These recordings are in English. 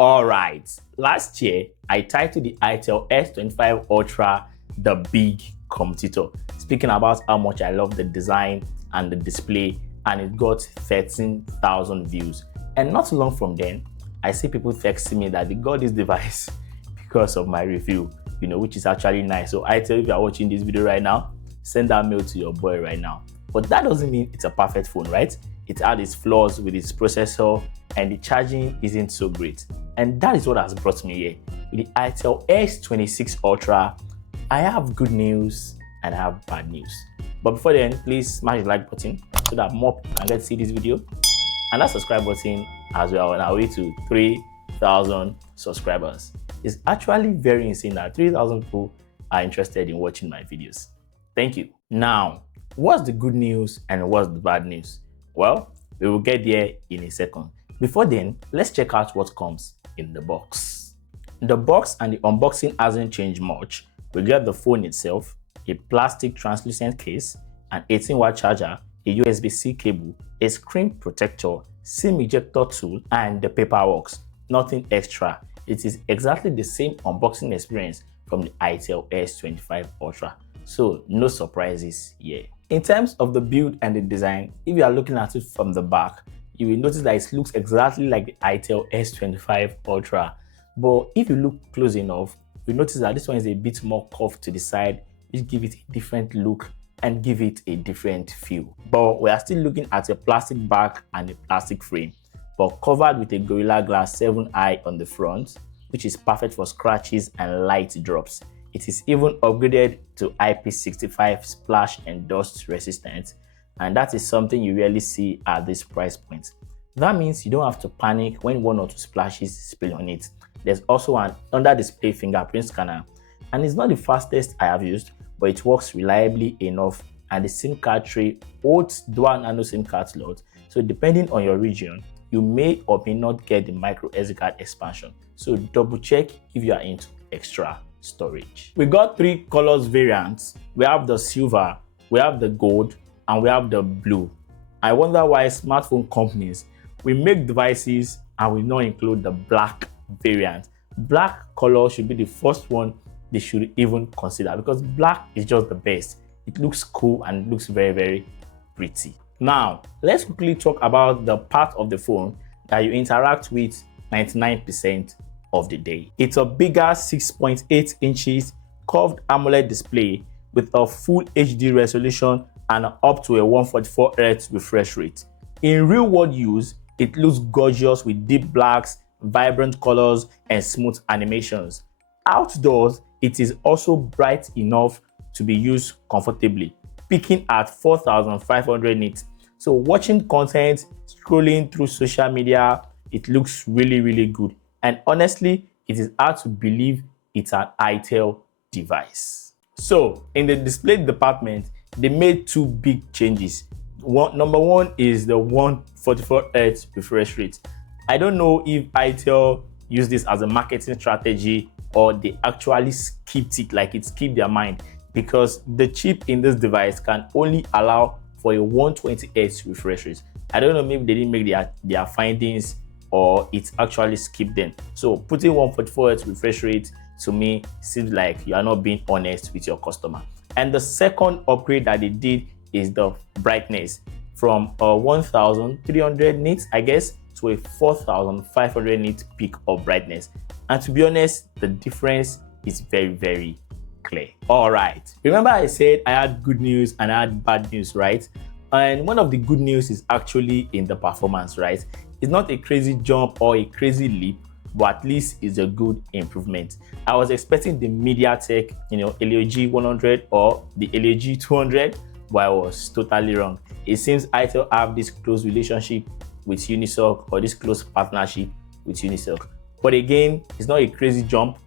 Alright, last year I titled the Itel S25 Ultra the big competitor, speaking about how much I love the design and the display, and it got 13,000 views. And not long from then, I see people texting me that they got this device because of my review, which is actually nice. So Itel, if you are watching this video right now, send that mail to your boy right now. But that doesn't mean it's a perfect phone, right? It had its flaws with its processor, and the charging isn't so great. And that is what has brought me here. With the Itel S26 Ultra, I have good news and I have bad news. But before then, please smash the like button so that more people can get to see this video. And that subscribe button as well on our way to 3,000 subscribers. It's actually very insane that 3,000 people are interested in watching my videos. Thank you. Now, what's the good news and what's the bad news? Well, we will get there in a second. Before then, let's check out what comes in the box. The box and the unboxing hasn't changed much. We get the phone itself, a plastic translucent case, an 18-watt charger, a USB-C cable, a screen protector, SIM ejector tool, and the paperwork. Nothing extra. It is exactly the same unboxing experience from the Itel S25 Ultra. So no surprises here. In terms of the build and the design, if you are looking at it from the back, you will notice that it looks exactly like the Itel S25 Ultra. But if you look close enough, you notice that this one is a bit more curved to the side, which gives it a different look and give it a different feel. But we are still looking at a plastic back and a plastic frame, but covered with a Gorilla Glass 7i on the front, which is perfect for scratches and light drops. It is even upgraded to IP65 splash and dust resistant, and that is something you rarely see at this price point. That means you don't have to panic when one or two splashes spill on it. There's also an under-display fingerprint scanner, and it's not the fastest I have used, but it works reliably enough, and the SIM card tray holds dual nano SIM card slots, so depending on your region, you may or may not get the micro SD card expansion. So double check if you are into extra storage. We got 3 colors variants. We have the silver, we have the gold, and we have the blue. I wonder why smartphone companies will make devices and will not include the black variant. Black color should be the first one they should even consider, because black is just the best. It looks cool and it looks very, very pretty. Now, let's quickly talk about the part of the phone that you interact with 99% of the day. It's a bigger 6.8 inches curved AMOLED display with a full HD resolution and up to a 144Hz refresh rate. In real world use, it looks gorgeous with deep blacks, vibrant colors, and smooth animations. Outdoors, it is also bright enough to be used comfortably, peaking at 4,500 nits. So watching content, scrolling through social media, it looks really, really good. And honestly, it is hard to believe it's an Itel device. So in the display department, they made 2 big changes. Number one is the 144Hz refresh rate. I don't know if Itel used this as a marketing strategy or they actually skipped it, like it skipped their mind, because the chip in this device can only allow for a 120Hz refresh rate. I don't know, maybe they didn't make their findings or it actually skipped them. So putting 144Hz refresh rate to me seems like you are not being honest with your customer. And the second upgrade that they did is the brightness from 1,300 nits, I guess, to a 4,500 nit peak of brightness. And to be honest, the difference is very, very clear. All right, remember I said I had good news and I had bad news, right? And one of the good news is actually in the performance, right? It's not a crazy jump or a crazy leap, but at least it's a good improvement. I was expecting the MediaTek, Helio G100 or the Helio G200, but I was totally wrong. It seems Itel have this close relationship with Unisoc, or this close partnership with Unisoc. But again, it's not a crazy jump,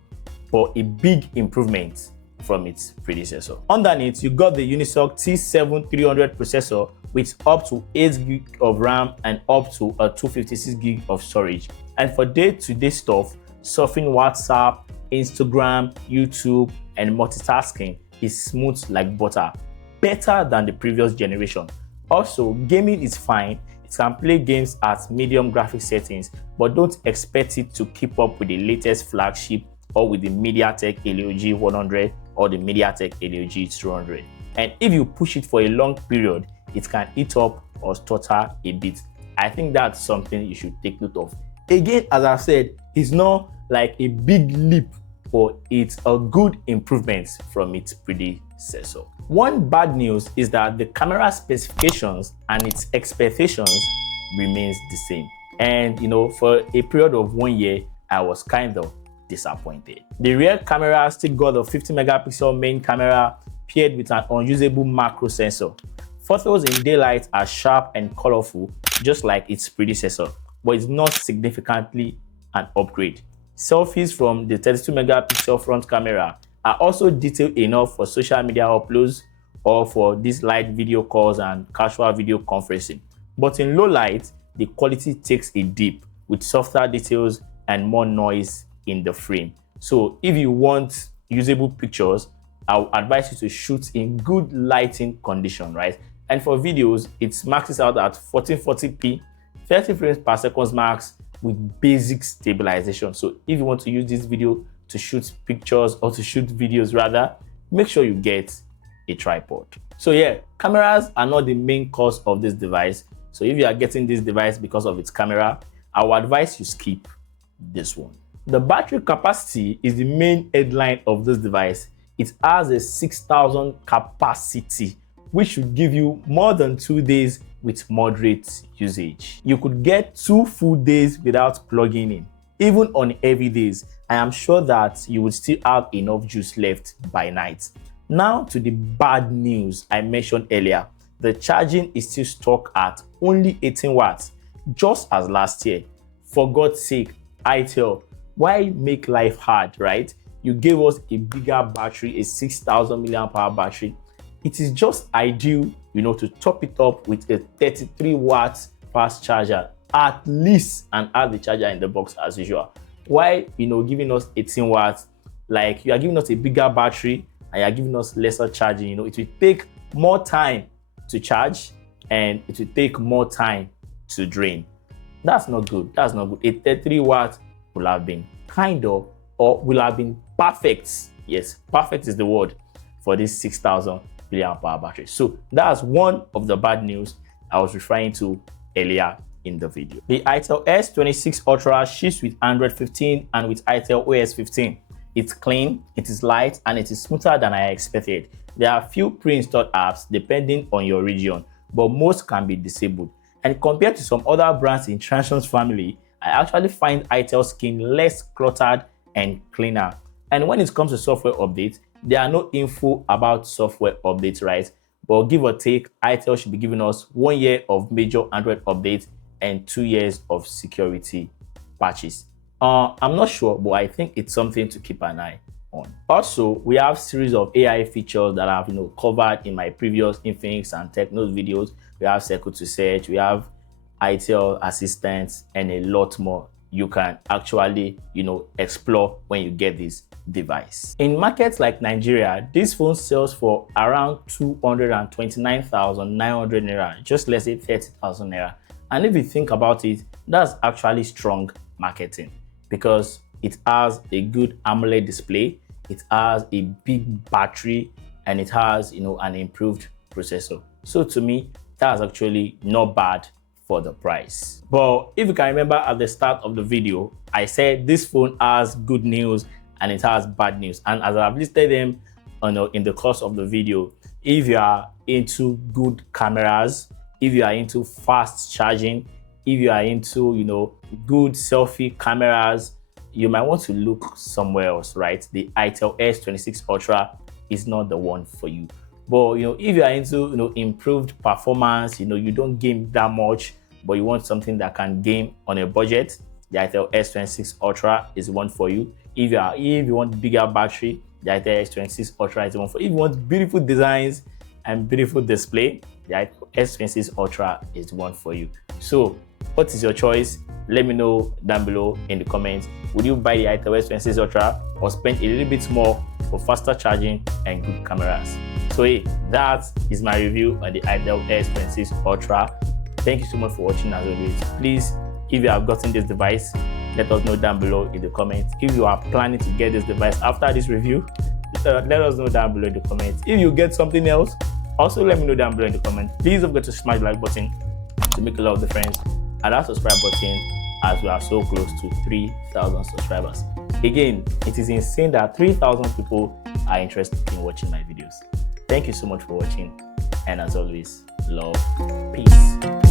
but a big improvement from its predecessor. Underneath, you got the Unisoc T7-300 processor with up to 8 GB of RAM and up to a 256 GB of storage. And for day-to-day stuff, surfing WhatsApp, Instagram, YouTube, and multitasking is smooth like butter, better than the previous generation. Also, gaming is fine. It can play games at medium graphic settings, but don't expect it to keep up with the latest flagship or with the MediaTek Helio G100 or the MediaTek Helio G200. And if you push it for a long period, it can eat up or stutter a bit. I think that's something you should take note of. Again, as I've said, it's not like a big leap, but it's a good improvement from its predecessor. One bad news is that the camera specifications and its expectations remains the same. And for a period of 1 year, I was kind of disappointed. The rear camera still got a 50 megapixel main camera paired with an unusable macro sensor. Photos in daylight are sharp and colorful, just like its predecessor, but it's not significantly an upgrade. Selfies from the 32 megapixel front camera are also detailed enough for social media uploads or for these light video calls and casual video conferencing. But in low light, the quality takes a dip with softer details and more noise in the frame. So if you want usable pictures, I would advise you to shoot in good lighting condition, right? And for videos, it maxes out at 1440p, 30 frames per second max with basic stabilization. So if you want to use this video to shoot pictures or to shoot videos rather, make sure you get a tripod. So yeah, cameras are not the main cause of this device. So if you are getting this device because of its camera, I would advise you skip this one. The battery capacity is the main headline of this device. It has a 6,000 capacity, which should give you more than 2 days with moderate usage. You could get 2 full days without plugging in. Even on heavy days, I am sure that you would still have enough juice left by night. Now to the bad news I mentioned earlier. The charging is still stuck at only 18 watts, just as last year. For God's sake, Itel, why make life hard, right? You gave us a bigger battery, a 6,000 mAh battery. It is just ideal, to top it up with a 33 watts fast charger at least, and add the charger in the box as usual. Why, giving us 18 watts? Like, you are giving us a bigger battery and you are giving us lesser charging. It will take more time to charge and it will take more time to drain. That's not good. That's not good. A 33 watts will have been or will have been perfect. Yes, perfect is the word for this 6,000 mAh battery. So that's one of the bad news I was referring to earlier in the video. The Itel S26 Ultra ships with Android 15 and with Itel OS 15. It's clean, it is light, and it is smoother than I expected. There are few pre-installed apps depending on your region, but most can be disabled. And compared to some other brands in Transsion's family, I actually find Itel's skin less cluttered and cleaner. And when it comes to software updates, there are no info about software updates, right? But give or take, Itel should be giving us 1 year of major Android updates and 2 years of security patches. I'm not sure, but I think it's something to keep an eye on. Also, we have series of AI features that I've covered in my previous Infinix and Technos videos. We have Circle to Search, we have Itel Assistant, and a lot more you can actually explore when you get this device. In markets like Nigeria, this phone sells for around 229,900 naira, just let's say 30,000 naira. And if you think about it, that's actually strong marketing because it has a good AMOLED display, it has a big battery, and it has an improved processor. So to me, that's actually not bad for the price. But if you can remember at the start of the video, I said this phone has good news and it has bad news. And as I've listed them in the course of the video, if you are into good cameras, if you are into fast charging, if you are into good selfie cameras, you might want to look somewhere else, right? The Itel S26 Ultra is not the one for you. But if you are into improved performance, you don't game that much, but you want something that can game on a budget, the Itel S26 Ultra is one for you. If you want bigger battery, the Itel S26 Ultra is one for you. If you want beautiful designs and beautiful display, the Itel S26 Ultra is one for you. So what is your choice? Let me know down below in the comments. Would you buy the Itel S26 Ultra or spend a little bit more for faster charging and good cameras? So hey, that is my review on the Itel S26 Ultra. Thank you so much for watching as always. Please, if you have gotten this device, let us know down below in the comments. If you are planning to get this device after this review, let us know down below in the comments. If you get something else, also let me know down below in the comments. Please don't forget to smash the like button to make a lot of difference, and that subscribe button, as we are so close to 3,000 subscribers. Again, it is insane that 3,000 people are interested in watching my videos. Thank you so much for watching, and as always, love, peace.